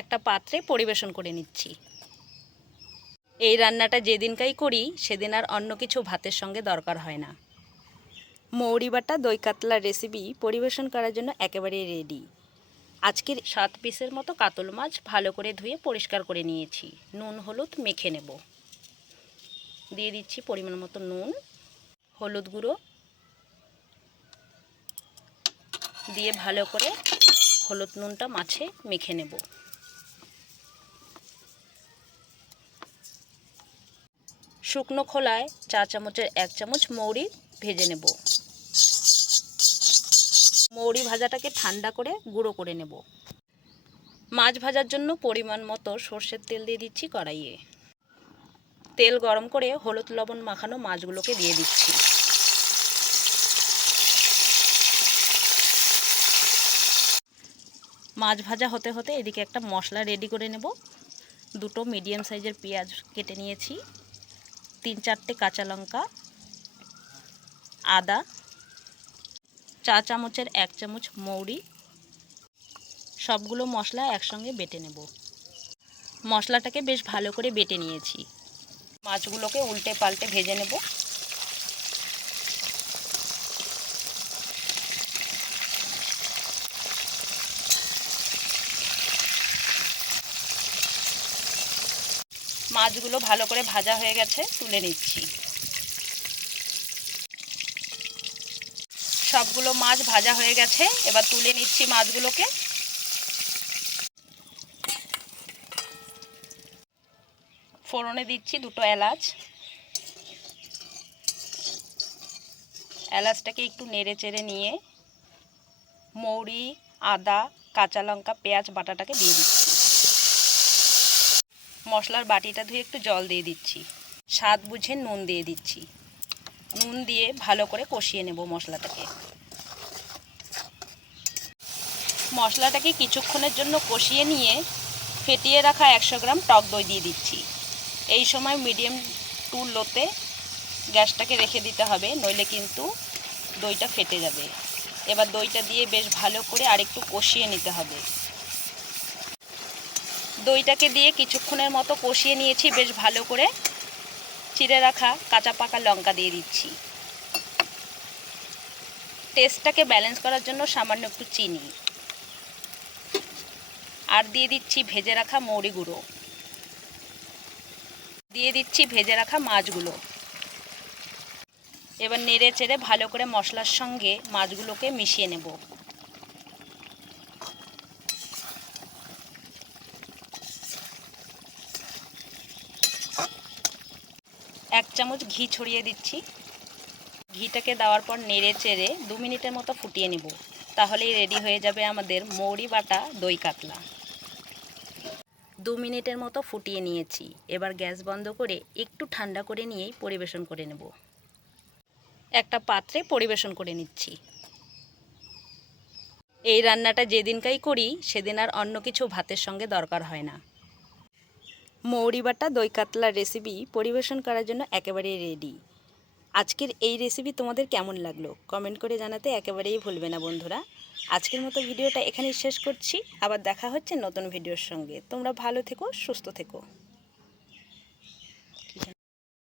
একটা পাত্রে পরিবেশন করে নিচ্ছি। এই রান্নাটা যেদিনকাই করি সেদিন আর অন্য কিছু ভাতের সঙ্গে দরকার হয় না। মৌরি বাটা দই কাতলার রেসিপি পরিবেশন করার জন্য একেবারে রেডি। আজকের 7 পিসের মতো কাতল মাছ ভালো করে ধুয়ে পরিষ্কার করে নিয়েছি। নুন হলুদ মেখে নেব। দিয়ে দিচ্ছি পরিমাণ মতো নুন, হলুদ গুঁড়ো দিয়ে ভালো করে হলুদ নুনটা মাছে মেখে নেব। শুকনো খোলায় চা চামচের 1 চামচ মৌরি ভেজে নেব। মৌরি ভাজাটাকে ঠান্ডা করে গুঁড়ো করে নেব। মাছ ভাজার জন্য পরিমাণ মতো সর্ষের তেল দিয়ে দিচ্ছি কড়াইয়ে। তেল গরম করে হলুদ লবণ মাখানো মাছগুলোকে দিয়ে দিচ্ছি। মাছ ভাজা হতে হতে এদিকে একটা মশলা রেডি করে নেব। 2টো মিডিয়াম সাইজের পেঁয়াজ কেটে নিয়েছি, 3-4টে কাঁচা লঙ্কা, আদা, চা চামচের 1 চামচ মৌরি, সবগুলো মশলা একসঙ্গে বেটে নেব। মশলাটাকে বেশ ভালো করে বেটে নিয়েছি। মাছগুলোকে উল্টে পাল্টে ভেজে নেব। মাছগুলো ভালো করে ভাজা হয়ে গেছে, তুলে নিচ্ছি। সবগুলো মাছ ভাজা হয়ে গেছে, এবার তুলে নিচ্ছি মাছগুলোকে। ফোড়নে দিচ্ছি 2টো এলাচ। এলাচটাকে একটু নেড়ে চেড়ে নিয়ে মৌরি, আদা, কাঁচা লঙ্কা, পেঁয়াজ বাটাটাকে দিয়ে দিচ্ছি। মশলার বাটিটা ধুয়ে একটু জল দিয়ে দিচ্ছি। স্বাদ বুঝে নুন দিয়ে দিচ্ছি। নুন দিয়ে ভালো করে কষিয়ে নেব মশলাটাকে। মশলাটাকে কিছুক্ষণের জন্য কষিয়ে নিয়ে ফেটিয়ে রাখা 100 গ্রাম টক দই দিয়ে দিচ্ছি। এই সময় মিডিয়াম টু লোতে গ্যাসটাকে রেখে দিতে হবে, নইলে কিন্তু দইটা ফেটে যাবে। এবার দইটা দিয়ে বেশ ভালো করে আরেকটু কষিয়ে নিতে হবে। দইটাকে দিয়ে কিছুক্ষণের মতো কষিয়ে নিয়েছি বেশ ভালো করে। চিড়ে রাখা কাঁচা পাকা লঙ্কা দিয়ে দিচ্ছি। টেস্টটাকে ব্যালেন্স করার জন্য সামান্য একটু চিনি আর দিয়ে দিচ্ছি ভেজে রাখা মৌরি গুঁড়ো। দিয়ে দিচ্ছি ভেজে রাখা মাছগুলো। এবার নেড়ে চেড়ে ভালো করে মশলার সঙ্গে মাছগুলোকে মিশিয়ে নেব। এক চামচ ঘি ছড়িয়ে দিচ্ছি। ঘিটাকে দেওয়ার পর নেড়ে চেড়ে 2 মিনিটের মতো ফুটিয়ে নেব। তাহলেই রেডি হয়ে যাবে আমাদের মৌরি বাটা দই কাতলা। 2 মিনিটের মতো ফুটিয়ে নিয়েছি। এবার গ্যাস বন্ধ করে একটু ঠান্ডা করে নিয়েই পরিবেশন করে নেব। একটা পাত্রে পরিবেশন করে নিচ্ছি। এই রান্নাটা যেদিনকাই করি সেদিন আর অন্য কিছু ভাতের সঙ্গে দরকার হয় না। মৌরি বাটা দই কাতলার রেসিপি পরিবেশন করার জন্য একেবারে রেডি। আজকের এই রেসিপি তোমাদের কেমন লাগলো কমেন্ট করে জানাতে একেবারেই ভুলবে না বন্ধুরা। আজকের মতো ভিডিওটা এখানেই শেষ করছি। আবার দেখা হচ্ছে নতুন ভিডিওর সঙ্গে। তোমরা ভালো থেকো, সুস্থ থেকো।